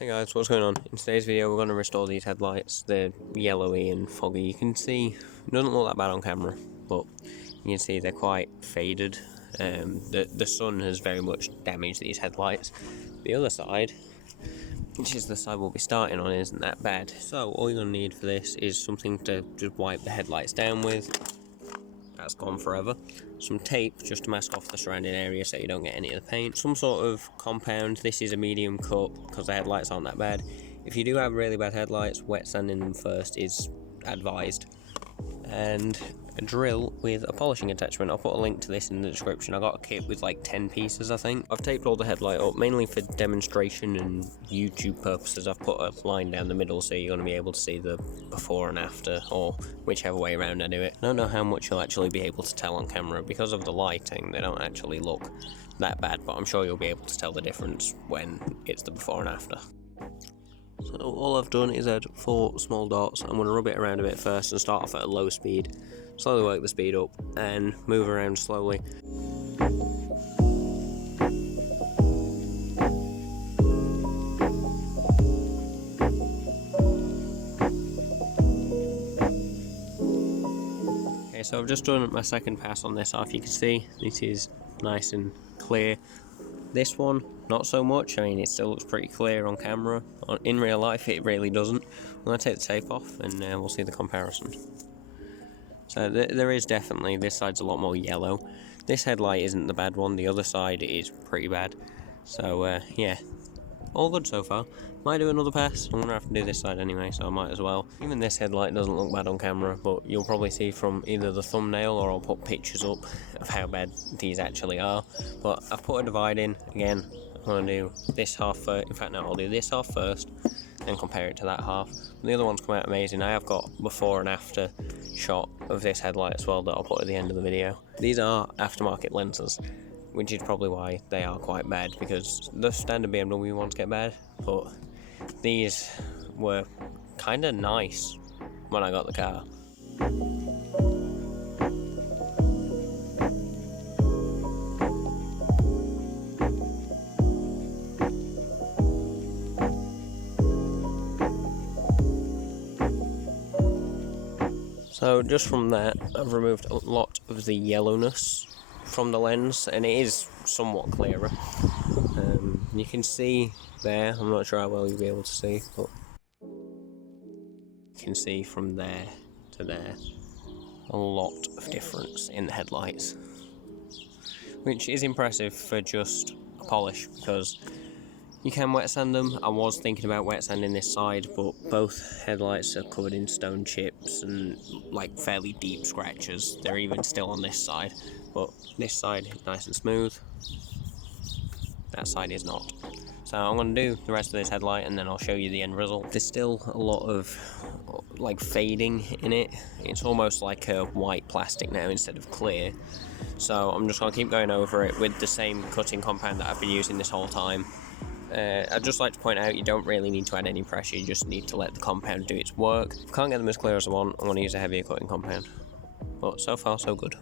Hey guys, what's going on? In today's video we're going to restore these headlights. They're yellowy and foggy. You can see, it doesn't look that bad on camera, but you can see they're quite faded. The sun has very much damaged these headlights. The other side, which is the side we'll be starting on, isn't that bad. So all you're going to need for this is something to just wipe the headlights down with. That's gone forever. Some tape just to mask off the surrounding area so you don't get any of the paint. Some sort of compound. This is a medium cut because the headlights aren't that bad. If you do have really bad headlights, wet sanding them first is advised. And a drill with a polishing attachment. I'll put a link to this in the description. I got a kit with like 10 pieces, I think. I've taped all the headlight up mainly for demonstration and YouTube purposes. I've put a line down the middle so you're going to be able to see the before and after, or whichever way around I do it. I don't know how much you'll actually be able to tell on camera because of the lighting. They don't actually look that bad, but I'm sure you'll be able to tell the difference when it's the before and after. So all I've done is add 4 small dots. I'm going to rub it around a bit first and start off at a low speed, slowly work the speed up and move around slowly. Okay, so I've just done my second pass on this off. You can see this is nice and clear. This one, not so much. I mean, it still looks pretty clear on camera. In real life, it really doesn't. I'm going to take the tape off and we'll see the comparison. So there is definitely, this side's a lot more yellow. This headlight isn't the bad one, the other side is pretty bad. So yeah, all good so far. Might do another pass. I'm going to have to do this side anyway, so I might as well. Even this headlight doesn't look bad on camera, but you'll probably see from either the thumbnail or I'll put pictures up of how bad these actually are. But I've put a divide in. Again, I'm going to do this half first. In fact, no, I'll do this half first and compare it to that half. The other one's come out amazing. I have got before and after shot of this headlight as well that I'll put at the end of the video. These are aftermarket lenses, which is probably why they are quite bad, because the standard BMW ones get bad, but these were kind of nice when I got the car. So just from that, I've removed a lot of the yellowness from the lens, and it is somewhat clearer. You can see there, I'm not sure how well you'll be able to see, but you can see from there to there a lot of difference in the headlights, which is impressive for just a polish, because you can wet sand them. I was thinking about wet sanding this side, but both headlights are covered in stone chips and like fairly deep scratches. They're even still on this side, but this side is nice and smooth. That side is not. So I'm going to do the rest of this headlight and then I'll show you the end result. There's still a lot of like fading in it. It's almost like a white plastic now instead of clear. So I'm just going to keep going over it with the same cutting compound that I've been using this whole time. I'd just like to point out, you don't really need to add any pressure, you just need to let the compound do its work. If I can't get them as clear as I want, I'm going to use a heavier cutting compound. But so far so good.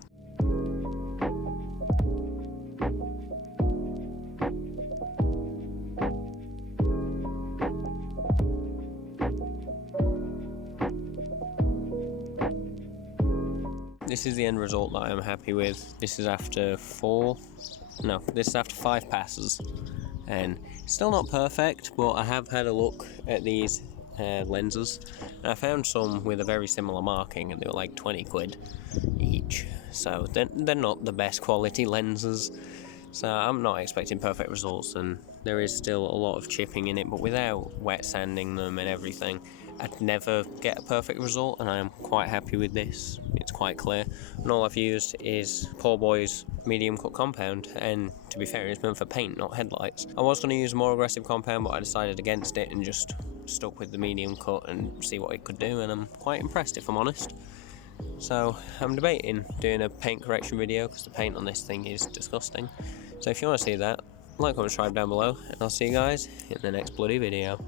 This is the end result that I'm happy with. This is after 5 passes. And it's still not perfect, but I have had a look at these lenses, and I found some with a very similar marking, and they were like 20 quid each. So they're not the best quality lenses. So I'm not expecting perfect results, and there is still a lot of chipping in it, but without wet sanding them and everything, I'd never get a perfect result, and I am quite happy with this. It's quite clear, and all I've used is Poor Boy's medium cut compound, and to be fair, it's meant for paint, not headlights. I was going to use a more aggressive compound, but I decided against it and just stuck with the medium cut and see what it could do, and I'm quite impressed, if I'm honest. So I'm debating doing a paint correction video because the paint on this thing is disgusting. So if you want to see that, like, comment, subscribe down below, and I'll see you guys in the next bloody video.